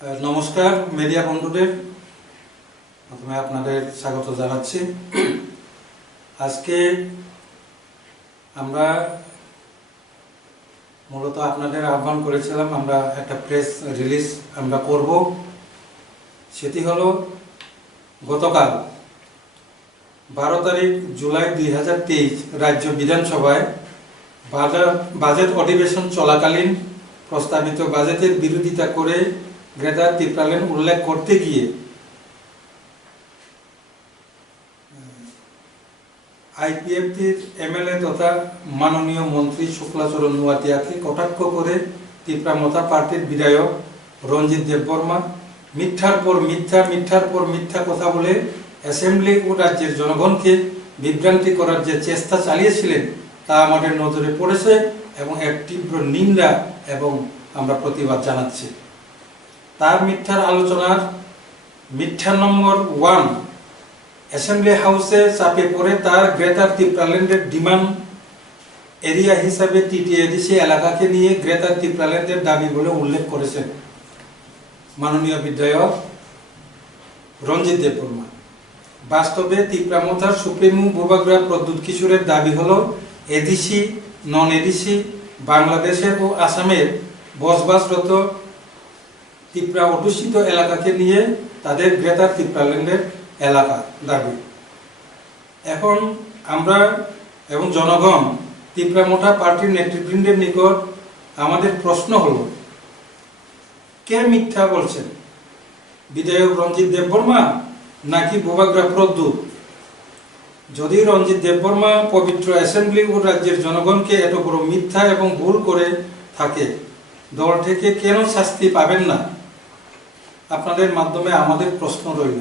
নমস্কার মিডিয়া বন্ধুদের, প্রথমে আপনাদের স্বাগত জানাচ্ছি। আজকে আমরা মূলত আপনাদের আহ্বান করেছিলাম, আমরা একটা প্রেস রিলিজ আমরা করব। সেটি হলো গতকাল 12 তারিখ জুলাই 2023 রাজ্য বিধানসভায় বাজেট অধিবেশন চলাকালীন প্রস্তাবিত বাজেটের বিরোধিতা করে গ্রেটার ত্রিপ্রালেন উল্লেখ করতে গিয়ে আইপিএফটির এমএলএ তথা মাননীয় মন্ত্রী শুক্লাচরণ নুয়াতিয়াকে কটাক্ষ করে ত্রিপ্রামথা পার্টির বিধায়ক রঞ্জিত দেববর্মা মিথ্যার পর মিথ্যা কথা বলে অ্যাসেম্বলি ও রাজ্যের জনগণকে বিভ্রান্তি করার যে চেষ্টা চালিয়েছিলেন তা আমাদের নজরে পড়েছে এবং এর তীব্র নিন্দা এবং আমরা প্রতিবাদ জানাচ্ছি। তার মিথ্যার আলোচনার মিথ্যা নম্বর 1, অ্যাসেম্বলি হাউসে চাপে পড়ে তার গ্রেটার ত্রিপ্রাল্যান্ডের ডিমান্ড এরিয়া হিসাবে টিটিএডিসি এলাকাকে নিয়ে গ্রেটার ত্রিপ্রাল্যান্ডের দাবি বলে উল্লেখ করেছেন মাননীয় বিধায়ক রঞ্জিত দেববর্মা। বাস্তবে ত্রিপ্রামথার সুপ্রিমো বুবাগ্রা প্রদ্যুৎ কিশোরের দাবি হলো এডিসি নন এডিসি বাংলাদেশের ও আসামের বসবাসরত ত্রিপুরা অধ্যুষিত এলাকাকে নিয়ে তাদের গ্রেটার ত্রিপ্রাল্যান্ডের এলাকা দাবি। এখন আমরা এবং জনগণ ত্রিপ্রামথা পার্টির নেতৃবৃন্দের নিকট আমাদের প্রশ্ন হলো, কে মিথ্যা বলছেন, বিধায়ক রঞ্জিত দেববর্মা নাকি বুবাগ্রা প্রদ্যুৎ? যদি রঞ্জিত দেববর্মা পবিত্র অ্যাসেম্বলি ও রাজ্যের জনগণকে এত বড় মিথ্যা এবং ভুল করে থাকে, দল থেকে কেন শাস্তি পাবেন না? আপনাদের মাধ্যমে আমাদের প্রশ্ন রইল।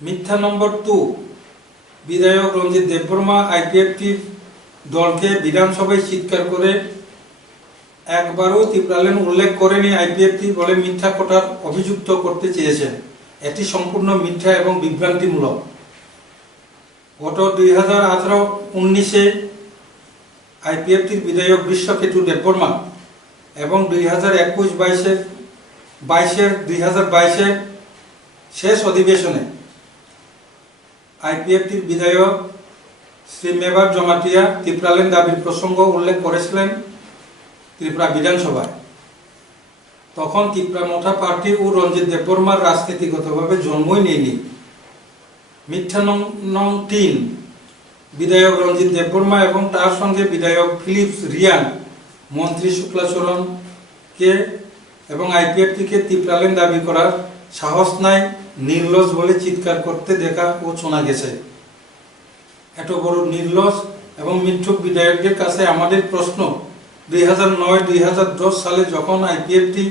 মিথ্যা নম্বর 2, বিধায়ক রঞ্জিত দেববর্মা আইপিএফটি দলকে বিধানসভায় চিৎকার করে একবারও ত্রিপ্রাল্যান্ড উল্লেখ করেনি আইপিএফটি বলে মিথ্যা কথার অভিযুক্ত করতে চেয়েছেন। এটি সম্পূর্ণ মিথ্যা এবং বিভ্রান্তিমূলক। গত 2018-19-এ আইপিএফটির বিধায়ক বিশ্বকেতু দেববর্মা এবং 2021-22-এর শেষ অধিবেশনে আইপিএফটির বিধায়ক শ্রী মেবার জমাতিয়া ত্রিপ্রাল্যান্ড দাবির প্রসঙ্গ উল্লেখ করেছিলেন ত্রিপুরা বিধানসভায়। তখন ত্রিপ্রামথা পার্টি ও রঞ্জিত দেববর্মার রাজনীতিগতভাবে জন্মই নেয়নি। মিথ্যা নং 3, বিধায়ক রঞ্জিত দেববর্মা এবং তার সঙ্গে বিধায়ক ফিলিপস রিয়ান মন্ত্রী শুক্লাচরণকে এবং আইপিএফটিকে ত্রিপ্রাল্যান্ড দাবি করার সাহস নাই, নির্লজ্জ বলে চিৎকার করতে দেখা ও শোনা গেছে। এত বড় নির্লজ্জ এবং মিথ্যুক বিধায়কদের কাছে আমাদের প্রশ্ন, 2009-2010 সালে যখন আইপিএফটি,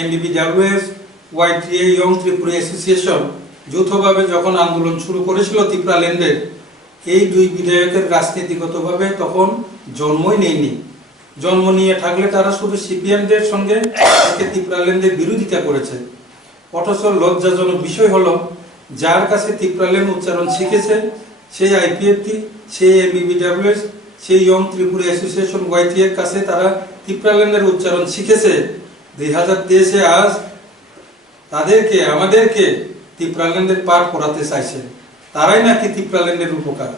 এমবিবিডব্লিউএস, ওয়াইটিএ ইয়ং ত্রিপুরা অ্যাসোসিয়েশন যৌথভাবে যখন আন্দোলন শুরু করেছিল ত্রিপ্রাল্যান্ডের, এই দুই বিধায়কের রাজনীতিগতভাবে তখন জন্মই নেয়নি। জন্ম নিয়ে থাকলে তারা শুধু সিপিএমদের সঙ্গে ত্রিপ্রাল্যান্ডের বিরোধিতা করেছে। অথচ লজ্জাজনক বিষয় হলো, যার কাছে ত্রিপ্রাল্যান্ড উচ্চারণ শিখেছে সেই আইপিএফটি, সেই এমবিবিডব্লিউএস, সেই ইয়ং ত্রিপুরা অ্যাসোসিয়েশন ওয়াইটি এর কাছে তারা ত্রিপ্রাল্যান্ডের উচ্চারণ শিখেছে। 2023-এ আজ তাদেরকে আমাদেরকে ত্রিপ্রাল্যান্ডের পাঠ পড়াতে চাইছে। তারাই নাকি ত্রিপ্রাল্যান্ডের উপকার।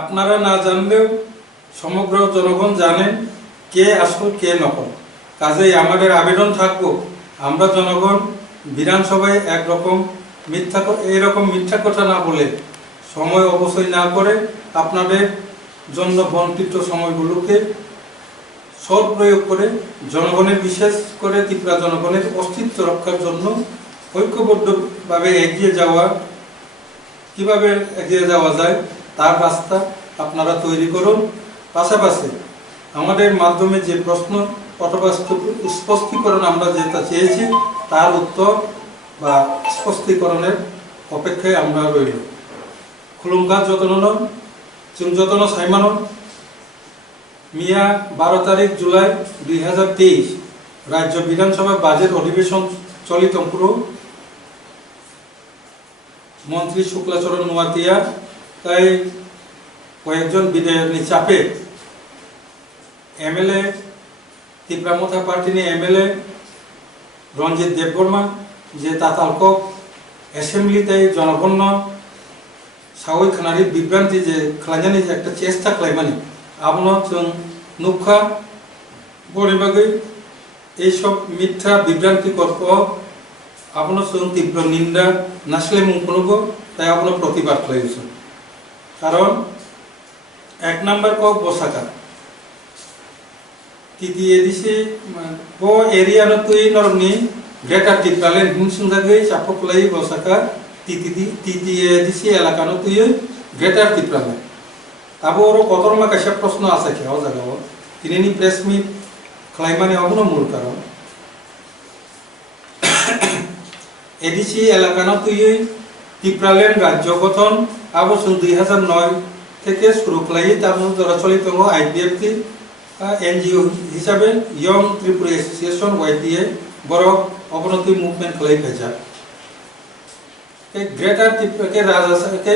আপনারা না জানলেও সমগ্র জনগণ জানেন কে আসল কে নকল। কাজেই আমাদের আবেদন থাকবো, আমরা জনগণ বিধানসভায় এরকম মিথ্যা কথা না বলে, সময় অপচয় না করে আপনাদের জন্য বঞ্চিত সময়গুলোকে সৎ প্রয়োগ করে জনগণের, বিশেষ করে ত্রিপুরা জনগণের অস্তিত্ব রক্ষার জন্য ঐক্যবদ্ধভাবে কিভাবে এগিয়ে যাওয়া যায় তার রাস্তা আপনারা তৈরি করুন। পাশাপাশি আমাদের মাধ্যমে যে প্রশ্ন অথবা স্পষ্টীকরণ আমরা যেটা চেয়েছি তার উত্তর বা স্পষ্টীকরণের অপেক্ষায় আমরা রইল। খুলুমকা যতন সাইমানন মিয়া 12 তারিখ জুলাই 2023 রাজ্য বিধানসভা বাজেট অধিবেশন চলিত পুরো মন্ত্রী শুক্লাচরণ নুয়াতিয়া তাই কয়েকজন বিধায়কের চাপে MLA Tipra Motha party MLA Ranjit Debbarma जे तातालको एसेम्बलीते जनगण्य सावै खानारि बिभ्रांति जे खालामनानै जे একটা চেষ্টা खालामनानै आबनो जों नुखा बनि बागै এইসব মিথ্যা বিভ্রান্তিকর आपनो जों तीव्र निंदा नासले मुंखनोबो ताई आपनो प्रतिबाद खालामছো कारण एक नम्बर को बसाका तिती एदिसे बो एरिया न तुई नरनी ग्रेटर टिप्रालेन हिंसुंजागै चापकलाई बसाका तिती एदिसे एलाका न तुई ग्रेटर टिप्रालेन आबो ओरो कतरमा काशा प्रश्न आछे खेओ जागाओ तिनिनि प्रेस मीट खालामनानै आपनो मूल कारण एडिसी एलाका न तुई टिप्रालेन राज्य गठन आबो 2009 থেকে শুরু খালাই তারপর যারা চলিত আইপিএফটি এনজিও হিসাবে ইয়ং ত্রিপুরা অ্যাসোসিয়েশন ওয়াইটিএ বড় অবনতি মুভমেন্ট খালাই ফেজা কে গ্রেটার ত্রিপুরাকে রাজশাখে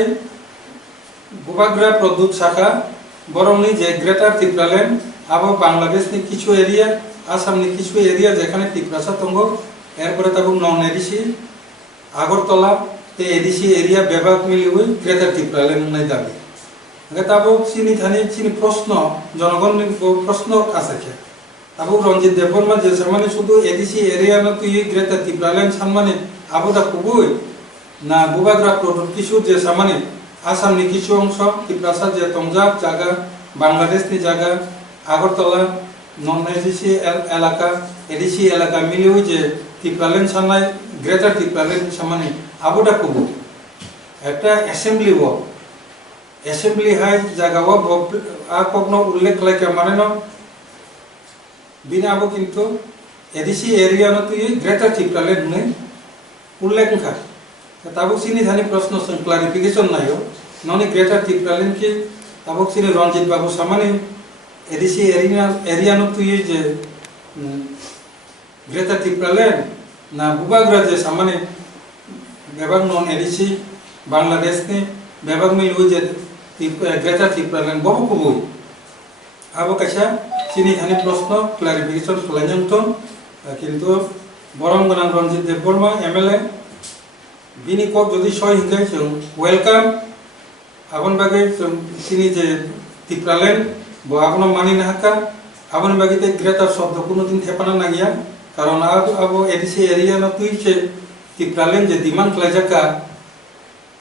বুবাগ্রা প্রদ্যুৎ শাখা বরংনি যে গ্রেটার ত্রিপুরালেন আবো বাংলাদেশনি কিছু এরিয়া আসামনি কিছু এরিয়া যেখানে ত্রিপুরা তঙ্গ এরপরে তাবো নন এডিসি আগরতলা তে এডিসি এরিয়া বিভাগ মিলি হই গ্রেটার ত্রিপুরালেন নাই দাবি তাবো চিনি থানি চিনি প্রশ্ন জনগণের প্রশ্ন আছে কে তাবো রঞ্জিত দেববর্মা যে সামানে শুধু এডিসি এরিয়া না তুই গ্রেটার ত্রিপুরালেন সামানে আবদা কুবুই না বুবাগ্রা প্রদুত কিছু যে সামানে আসামনি কিছু অংশ ত্রিপুরা যে তংজা জায়গা বাংলাদেশনি জায়গা আগরতলা নন এডিসি এলাকা এডিসি এলাকা মিলি হই যে ত্রিপুরালেন সামনে গ্রেটার ত্রিপুরালেন সামানে আবদা কুবু একটা অ্যাসেম্বলি ওয়ার্ক एसेंबली हाई जगह आपको उल्लेख लाइक माने न बिना अब किंतु एडिसी एरिया न तो ये ग्रेटर टिप्रालेन ने उल्लेख खा तब सिनी धानी प्रश्न सं क्लारिफिकेशन नहीं हो नॉन ग्रेटर टिप्रालेन की तब सिनी रंजित बाबू सामान्य एडिसी एरिया न तो ये जे ग्रेटर टिप्रालेन ना बुबाग्रा जे सामान्य बेबाग नॉन एडिसी बांग्लादेश ने बेबाग में हुई जे ग्रेटर टिप्रालेन बहु कुबुई अब कैसा चिनी धानी प्रश्न क्लारिफिकेशन खालामजों किंतु बरम गना रंजित देबबर्मा एमएलए बिनी कक जदि सय हिंगे जों वेलकाम आबन बागै जों चिनी जे टिप्रालेन बो आपनो मानि नाका आबन बागै ते ग्रेटर शब्द कोनो दिन थेपाना नागिया कारण अब एडिसी एरिया न तुई जे टिप्रालेन जे डिमांड खालामजाका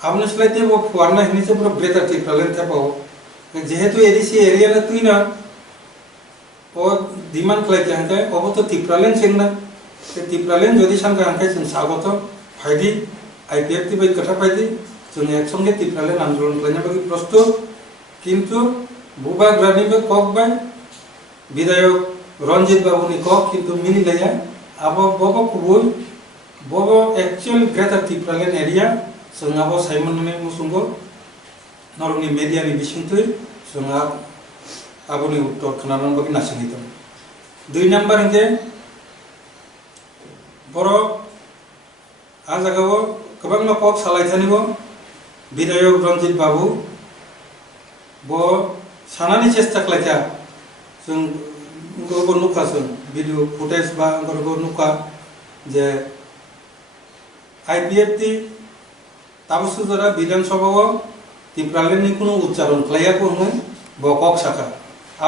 आपने सलाइते वो फुआरना हिनी से पूरा ग्रेटर टिप्रालेन था पाओ जेहेतु एडिसी एरिया ना तुई ना और डिमांड क्लाइक हंके अब तो टिप्रालेन सेंगना ते टिप्रालेन जदि संगा हंके जों स्वागत फाइदी आईपीएफ ति बाय कथा फाइदी जों एकसंगे टिप्रालेन आंदोलन खालामनो बागै प्रस्तुत किंतु बुबाग्रानि बे कक बाय विधायक रंजित बाबुनि कक किंतु मिनि लाया अब बबो कुबुल बबो एक्चुअल ग्रेटर टिप्रालेन एरिया जोंहाबो साइमननि मुसुंगो नरनि मीडियानि बिसिंतै जोंहा आबुनि उत्तर खोनानानै बागै नासिनिदों दुई नम्बर हिंगे बर' आ जागाव गोबां नखर सालायथानिबो विधायक रंजित बाबु बो सानानि चेष्टा खालायथा जों गरगो नुखासों भिडिअ फुटेज बा गरगो नुखा जे आईपीएफ टी ताबसु जरा विधानसभा टिप्रालेन नि कोनो उच्चारण खालायाखौ होनो बकक शाखा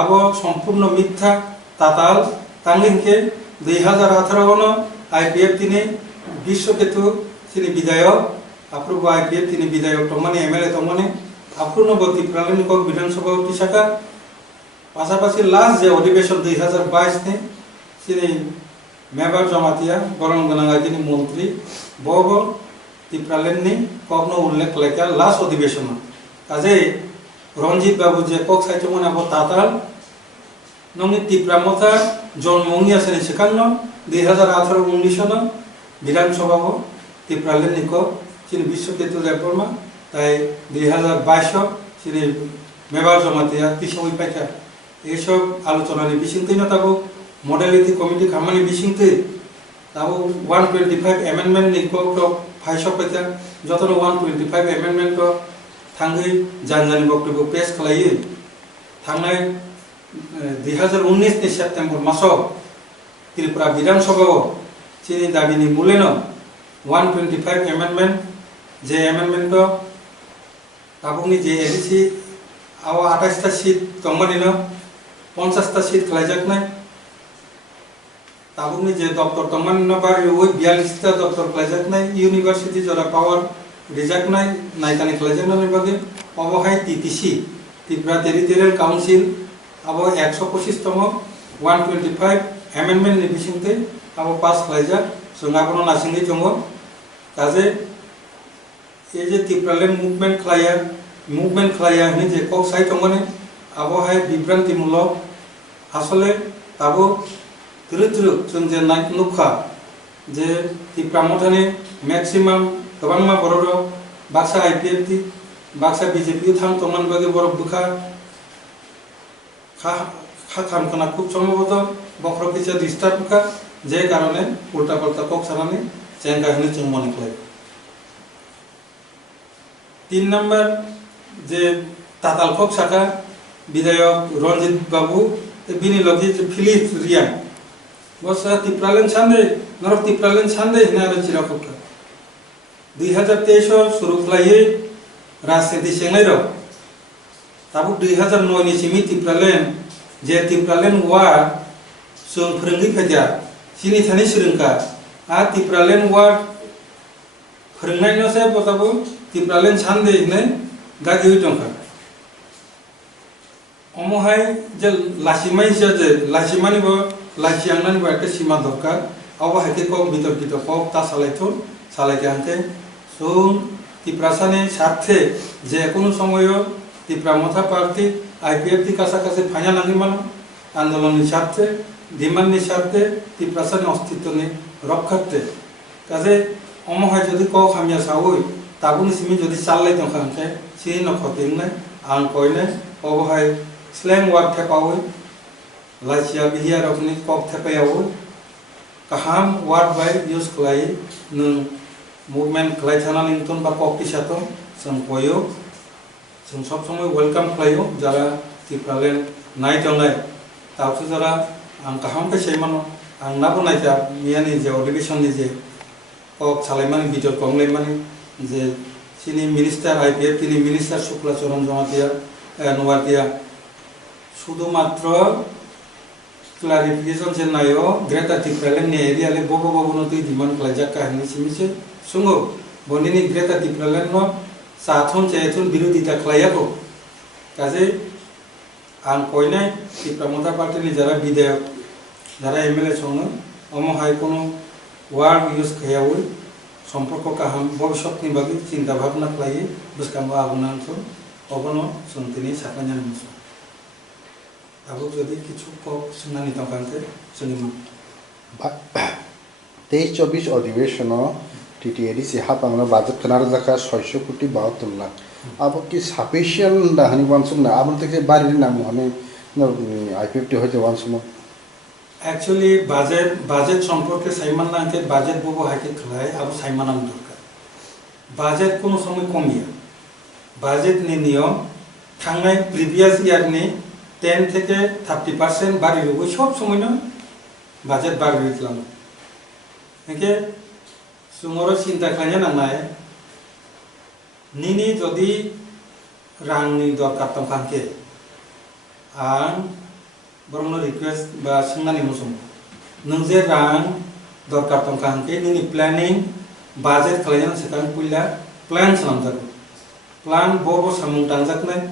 अब सम्पूर्ण मिथ्या ताताल तांगिंके 2018 न आईपीएफ तिने विश्वकेतु सिनि विधायक अप्रूव आईपीएफ तिने विधायक तमाने एमएलए तमाने अप्रूव ब टिप्रालेन को विधानसभा टी शाखा पासापासी लास्ट जे अधिवेशन 2022 ने सिनि मेबर जमातिया बरं गनागादिनि मंत्री बब टिप्रालेन नि कखनो उल्लेख लायका लास्ट अधिवेशन काजे रंजित बाबू जे कक साइटमोन अब ताताल नंनि टिप्रामथा जन्मनि आसनि सिखांनो 2018-19 न विधानसभा टिप्रालेन नि को चिनि विश्वकेतु देबबर्मा ताई 2022 चिनि मेबर जमातिया तिसौइ पाइका এই সব আলোচনানি বিশিংতৈ না তাবো মডেলিটি কমিটি খামানি বিশিংতৈ তাবো 125 অ্যামেন্ডমেন্ট নিকো তো फाइसप पैसा जतन 125 एमेंडमेंट थांगै जानजानि बक्तव्य पेश खालायो थांनाय 2019 नि सेप्टेम्बर मासाव त्रिपुरा विधानसभाओ चीनी दाबिनि मूल्यनो 125 एमेंडमेंट जे एमेंडमेंट ताबुकनि जे एडिसि आव 28 टा सीट दंमोनिनो 50 टा सीट खालायजाकनाय ताबुकनि जे डक्टर दंमोनिनो बारि 42 टा डक्टर खालायजाकनाय यूनिवर्सिटी जरा पावर रिजाकनाय नायकानि खालायजाकनाय बागे अबहाय टीटीसी त्रिपुरा टेरिटोरियल काउंसिल अब 125 तम 125 एमेंडमेंट नि बिसिंते अब पास खालायजाक जों आबनो नासिंगै दङ काजे ये जे त्रिपुरालेण्ड मुभमेंट खालाया हनि जे कक साइ दङने आबहाय बिब्रांतिमूलक आसले ताबो थ्रु जों जे नाय नुखा जे त्रिपुरा मथानि मैक्सिमाम गोबांमा बर' बाक्सा आईपीएफटी बाक्सा बीजेपी थाम तमान बागे बर' बुखा खाम खना खूब सम्भवतः बख्र किसा डिस्टार्ब का जे कारणे उल्टा पल्टा कक सारानि चेंगा हनि जों मने खालाय 3 नंबर जे ताताल कक साका विधायक रंजित बाबू बिनि लगे जे फिलिप रिया बस त्रिपुरालेण्ड सान्दै हना आरो चिराखका 2023 शुरू खालायै राजनीति सेंनाय र ताबुक 2009 नि सिमि त्रिपुरालेण्ड जे त्रिपुरालेण्ड वार जों फोरोंगै फायदा सिनि थानि सोलोंका आ त्रिपुरालेण्ड वार फोरोंनायनोसै बताबो त्रिपुरालेण्ड सान्दै हनै गागियै दंखा अमहाय जे लासिमाय जे लासिमानिबो लासियांनानिबो एके सीमा दरकार अबहायके कक बितर बितर कक ता सालायथुन सालायके आंके जों त्रिपुरासानि साथे जे कोनो समय त्रिपुरा मथा पार्टी आईपीएफटी कासा कासे फाइना नांगिमान आंदोलननि साथे डिमांडनि साथे त्रिपुरासानि अस्तित्वनि रक्षार्थे काजे अमहाय जदि कक हामिया सावै ताबुनि सिमि जदि चाललाय दंखांके सिनि नखतिंनाय आं कयनाय अबहाय स्लैंग वार्ड थेपावै लाइसिया बिहिया रखनि कक थेपायावै काहाम वार्ड बाय यूज खालाय नों मुभमेंट खालायथानानै तन बा कक किसातो जों कयो जों सब समय वेलकाम खालायो जरा त्रिपुरालेण्ड नाय दंनाय तावसो जरा आं काहाम के सैमानो आं नाबो नायता मियानि जे अधिवेशननि जे कक सालायमानि बिदर कमलायमानि जे सिनि मिनिस्टार आईपीएफटी नि मिनिस्टार शुक्लाचरण नवातिया शुधुमात्र क्लारिफिकेशन से नायो ग्रेटर त्रिपुरालेण्ड एरिया ले बबो न तुई डिमांड खालायजाक काहनि सिमिसे सुंगो बनिनि ग्रेटर त्रिपुरालेण्ड न साथुन चेथुन विरोधिता खालायाको काजे आं कयनाय त्रिपुरा मथा पार्टी जरा विधायक जरा एमएलए संनो अमहाय कोनो वार्ड यूज खायावै सम्पर्क काहाम भविष्यतनि बागै चिंता भावना खालायो बुसकांबो आगुनांसो अबनो जोंतिनि साखान्यानि आबो जदि किछु कक सुनानि दंखांके जोंनि 23-24 अधिवेशन टीटीएडीसी हापांगना बाजेट खनार जाका 600 कोटी 72 लाख अब कि साफिशिएंट दाहानि वानसुमना आबन तके बारि नाम हने आईपीएफटी होते वानसुम एक्चुअली बाजेट सम्पर्के साइमान नांके बाजेट बबो हाके खलाय अब साइमानां दरकार बाजेट कोनो समय कमिया बाजेट नि नियम थांनाय प्रिवियास इयार नि 10 থেকে 30% बारि लुबै सब समयनो बाजेट बारि खालामो एके सुंगरो चिंता खालामनो नांनाय निनि जदि रांनि दरकार दंखांके आं बरनो रिक्वेस्ट बा सोंनानै मोसम नों जे रां दरकार दंखांके निनि प्लानिंग बाजेट खालामनो सिगां पुइला प्लान खालामजागोन प्लान बबो सामुं दानजाकनाय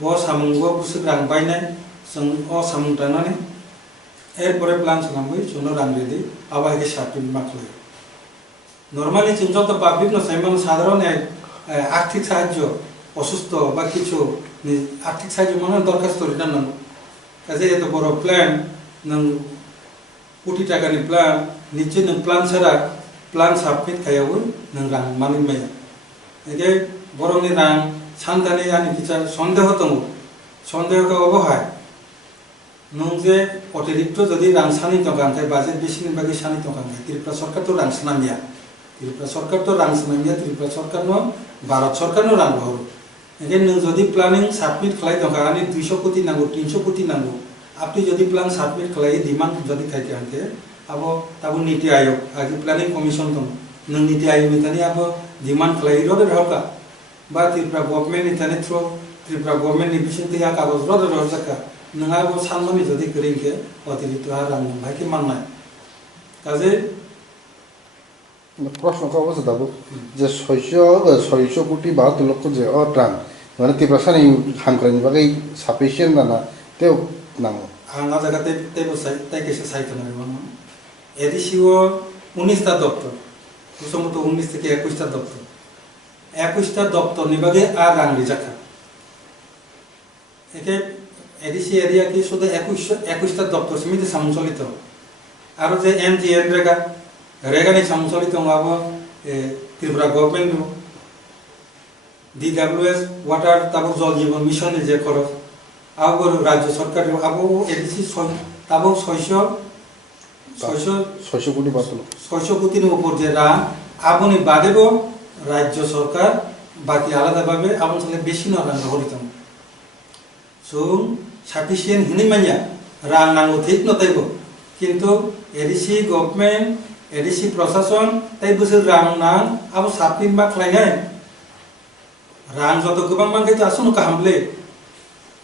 बो सामुंगो बुसु रां बायनाय जों अ सामुं दाननानै एरपरे प्लान खालामबै जोंनो रां रेडी आबायके सार्टिन माखले नर्माली जों जत पाब्लिक न साइमान साधारण आर्थिक साहाय्य असुस्थ बा किछु आर्थिक साहाय्य माने दरखास्त रिटार्न काजे एत बड़ प्लान नों कोटी टाकानि प्लान निचे नों प्लान सारा प्लान साबमिट खायावै नों रां मानि माया एके बरनि रां सानदानि आनि किसा सन्देह दङ सन्देहखौ अबहाय नों जे अतिरिक्त जदि रां सानि दंखांखाय बाजेट बेसिनि बागै सानि दंखांखाय त्रिपुरा सरकार तो रां सानामिया त्रिपुरा सरकार तो रां सानामिया त्रिपुरा सरकार न भारत सरकार न रां हरो एके नों जदि प्लानिंग साबमिट खालाय दंखा आनि 200 कोटी नांगौ 300 कोटी नांगौ आपनि जदि प्लान साबमिट खालाय डिमांड जदि खायके आंके abo tabu niti ayok agi planning commission tong nung niti ayok itani abo demand khlai rode hoka ba Tripura government itani through Tripura government ni bising tiya kagos rode rojaka nung abo sanmani jodi kringke অতিরিক্ত আর রাং ভাইকে মাননাই কাজে প্রশ্ন অবস্থা দাবো যে 600 কোটি 72 লক্ষ যে অট্রাং মানে ত্রিপুরা হামক্রাইনি বাকি সাফিসিয়েন্ট না তেও নামো আঙা জায়গাতে তেবো সাই তাই কেসে সাইতে না বানো এডিসিও 19টা দপ্তর প্রথমত 19 থেকে 21টা দপ্তর 21টা দপ্তর নিবাগে আর রাং রিজাকা একে এডিসি এরিয়া কি শুধু 21টা দপ্তর সীমিত সঞ্চালিত আর যে এমজিএন রেগানি সঞ্চালিত হবো ত্রিপুরা গভর্নমেন্ট ডিডব্লিউএস ওয়াটার তাবো জল জীবন মিশন যে খরচ আবো রাজ্য সরকার আবো এডিসি তাবো 600 কোটি 600 কোটির উপর যে রাং আবনি বাদেব রাজ্য সরকার বাকি আলাদাভাবে আবন সালে বেশি না রাং হরিতম সুং সাফিসিয়েন্ট হিনিমাইয়া রাং নাঙ্গো ঠিক নতাইব কিন্তু এডিসি গভর্নমেন্ট এডিসি প্রশাসন তাই বছর রাং নাং আবো সাপনিন মা খাইনাই রাং যত গোবাং মানকে তো আসুন কাহামলে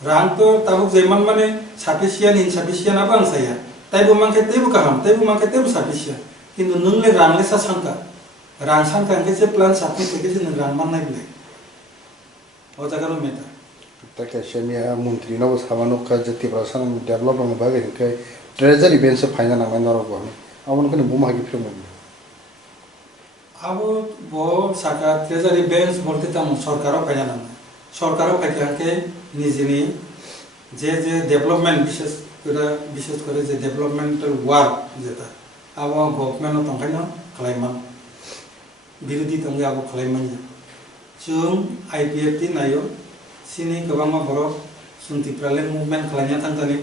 রাং তো তাবুক যেমান মানে সাফিসিয়েন্ট ইনসাফিসিয়েন্ট আবো আনসাইয়া তাইবো মানকে তেবো কাহাম তাইবো মানকে তেবো সাফিসিয়েন্ট কিন্তু নংলে রাংলে সাংকা রাং সাংকা আনকে যে প্ল্যান সাপনি থেকে যে রাং মাননাই বলে ও জায়গার মেটা তাকে সেমিয়া মন্ত্রী নব সামানো কাজ ত্রিপুরা সান ডেভেলপমেন্ট বাগে কে ট্রেজারি বেঞ্চ ফাইনা নামাই নরগো আমন কোন বুমা কি ফ্রেম আবো ব সাকা ট্রেজারি বেঞ্চ বলতে তাম সরকারও ফাইনা নামাই সরকারও ফাইকাকে নিজেনি যে ডেভেলপমেন্ট বিশেষ করে যে ডেভেলপমেন্টাল ওয়ার্ক যেটা আবো গভর্নমেন্ট তংখাইনো খালাইমান বিরোধী তংগে আবো খালাইমান जों आईपीएफटी नायो सिनी गोबां बर' जों टिप्राले मुभमेन्ट खालामना थांजानि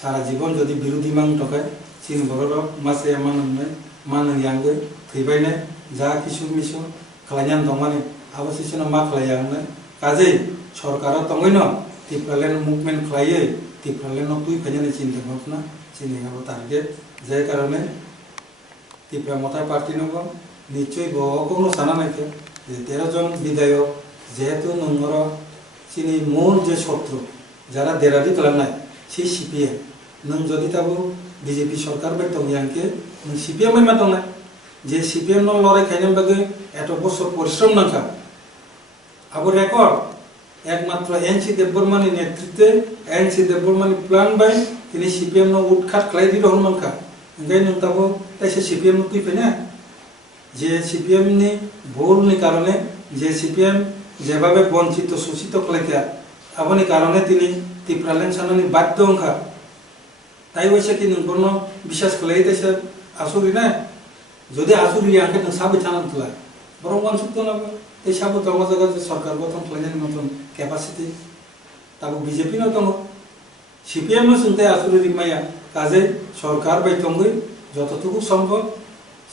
सारा जीवन जदि बिरोधी मां तकाय सिन बर' मासे मान यांगे थैबायने जा किसु मिसु खालामना दंमानि आबसिसनो मा खालामना काजै सरकार तंगैनो टिप्राले मुभमेन्ट खालायो टिप्राले न तुइ फैनानि चिन्ता भावना सिनि हाबो टार्गेट जे कारणे टिप्रा मता पार्टी नबो निश्चय बकौनो साना नायखे 13 জন বিধায়ক যেহেতু নম্বর চিনি মূল যে শত্রু যারা দেরাদি খালামনায় সেই সিপিএম নং যদি তাবো বিজেপি সরকার বাই তংয়াংকে নং সিপিএম মা দংনা যে সিপিএম ন লড়াই খাইনাম বাগে এত বছর পরিশ্রম নাকা আবো রেকর্ড একমাত্র এনসি দেববর্মানি নেতৃত্বে এনসি দেববর্মানি প্ল্যান বাই তিনি সিপিএম ন উৎখাত খালাইদি রহমানকা ওই নং তাবো তাইসে সিপিএম তুই ফেনা যে সিপিএম নি ভুলনি কারণে যে সিপিএম যেভাবে বঞ্চিত শোষিত কলেকা আপনি কারণে তিনি ত্রিপুরালেন সানানি বাধ্য অংখা তাই হয়েছে কি কোনো বিশ্বাস করলে দেশে আসুরি না যদি আসুরি আঁকে সাবে চানান তোলা বরং মানসুক্ত না এই সাবো তঙ্গ জায়গা যে সরকার গঠন খাইলেন নতুন ক্যাপাসিটি তাবো বিজেপি ন তঙ্গ সিপিএম শুনতে আসুরি রিমাইয়া কাজে সরকার বাই তঙ্গই যতটুকু সম্ভব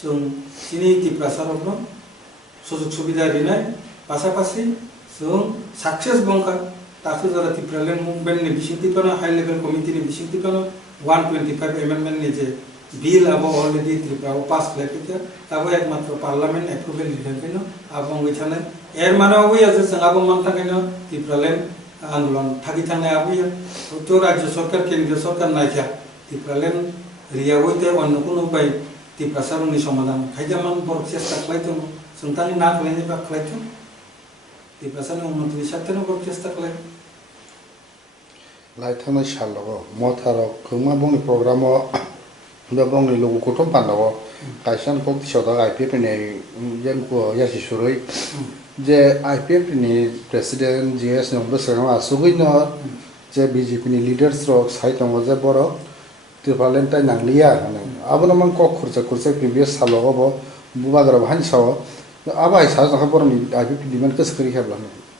जों सिनि ত্রিপুরা सरकनो सुजुग सुबिदा रिनाय पासापासि जों सक्सेस बंका ताकि जरा त्रिपुरालेन मुभमेन्ट नि बिसिंतिफोरा हाई लेभेल कमिटि नि बिसिंतिफोरा 125 एमेन्डमेन्ट नि जे बिल अब अलरेडी त्रिपुरा पास खालायफैखा दाबो एकमात्र पार्लियामेन्ट एप्रुभेल लिरनायनो आबो गैथाने एर माने अबैया जे जों आबो मान थाखायनो त्रिपुरालेन आन्दोलन थागि थांनाय आबैया तो राज्य सरकार केन्द्रीय सरकार नायखा त्रिपुरालेन रियावैते अन्य कोनो बाय ত্রিপুরা সারুনি সমাধান খাইজামান বড় চেষ্টা খাইতো সন্তানি না খাইনি বা খাইতো ত্রিপুরা সারুনি উন্নতির সাথে বড় চেষ্টা খাই লাইথানো সালগ মথার খুমা বংনি প্রোগ্রাম दा बंनि लोगो कुटुम पान्दाव कायसान पक दिसदा आईपीएफ नि जेन को यासि सुरै जे आईपीएफ नि प्रेसिडेंट जीएस नंबर सरम आसुगैनो जे बीजेपी नि लीडर्स रक साइतंग जे बर ত্রিপুরালেন তাই নাংলিয়া আবনো মান কক খরচা প্রিভিয়াস সালগব বুবাগরা ভানি সাও আবাই সাজা বরনি আইপি ডিমান্ড কস করি খাবলা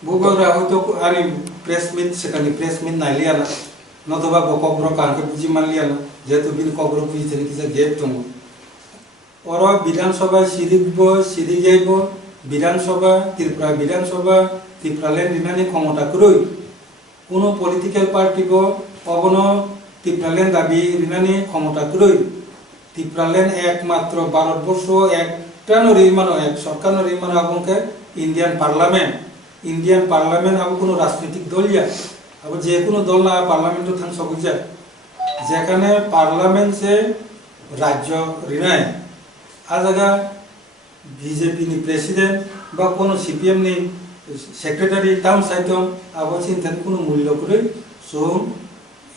বুবাগরা হয়তো আনি প্রেস মিট সেখানে প্রেস মিট নাইলিয়া না নতবা বকবর কানকে বুঝি মানলিয়া না যেহেতু বিন কবর বুঝি থেকে কিছু গেপ দङ ওর বিধানসভা সিরি যাইব বিধানসভা ত্রিপুরা বিধানসভা ত্রিপুরালেন দিনানি ক্ষমতা কই কোনো পলিটিক্যাল পার্টি গো অবন ত্রিপুরালেন দাবি রিনানি ক্ষমতা কই ত্রিপুরাল্যান্ড একমাত্র ভারতবর্ষ একটা নরিমানো এক সরকার নরিমানো আবংকে ইন্ডিয়ান পার্লামেন্ট আবো কোনো রাজনৈতিক দল যা আবো যে কোনো দল না পার্লামেন্টও থাং সবুজ যায় যেখানে পার্লামেন্ট সে রাজ্য রিনায় आ जगह बीजेपी नि प्रेसिडेंट बा कोनो सीपीएम नि सेक्रेटारी टाउन साइटम आबो चिन्तानि कोनो मूल्य करे सो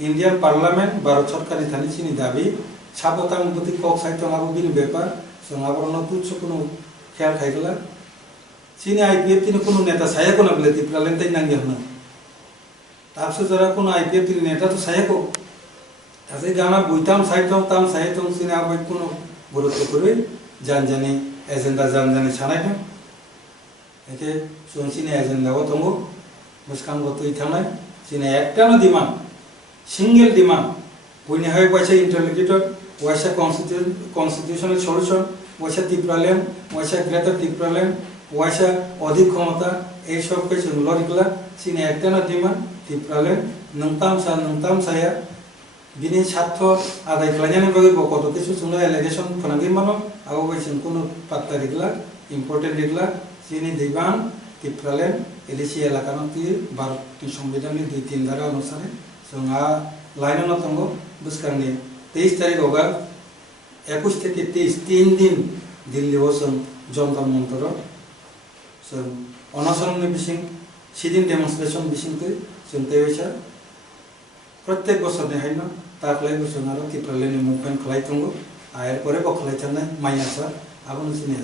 इंडियन पार्लामेंट भारत सरकारनि थानि चिनि दाबि साबतां बुद्धि कक साइटम आबो बिनि बेपार जों आबरनो तुच्छ कोनो ख्याल खाइगला चिनि आईपीएफ तिनि कोनो नेता सायाको नगले टिप्रालेन तै नांगि हना तापसो जरा कोनो आईपीएफ तिनि नेता तो सायाको तासे गाना बुइताम साइटम चिनि आबो कोनो गुरुत्व करे जानजानि एजेंडा जानजानि सानायदों एके जोंसिनि एजेंडायाव दङ मुस्कांगो तुइ थांनाय जोंनि एकटानो डिमान्ड सिंगल डिमान्ड बयनिहाय वाइसा इंटरलिगेटेड वाइसा कन्स्टिट्यूशनल सल्यूशन वाइसा टिप्रालेन वाइसा ग्रेटर टिप्रालेन वाइसा अधिक क्षमता এই সবকে जों लरिगला जोंनि एकटानो डिमान्ड टिप्रालेन नोंताम साया बिनि स्वार्थ आदाय खालामनायनि बागै बकत किसु जोंनो एलिगेशन फोनांगि मानो आबो जों कोनो पात्ता रिगला इम्पोर्टेंट रिगला जोंनि दैबान टिप्रालेन एलिसि एलाकानो ति भारतनि संविधाननि 2-3 धारा अनुसारे जोंहा लाइनाव दङ बुसकांनि 23 तारिखआव 21 থেকে 23 3 दिन दिल्लीआव जों जन्तर मन्तर जों अनसननि बिसिं सिदिन डेमनस्ट्रेशन बिसिंखै जों तैसा प्रत्येक बছर देहायनो ताकलाय बोसोर आरो टिप्रालेननि मुभमेन्ट खालायदोंगो आरो परे बखलायथारनाय माइनासा आबो नोंसिनि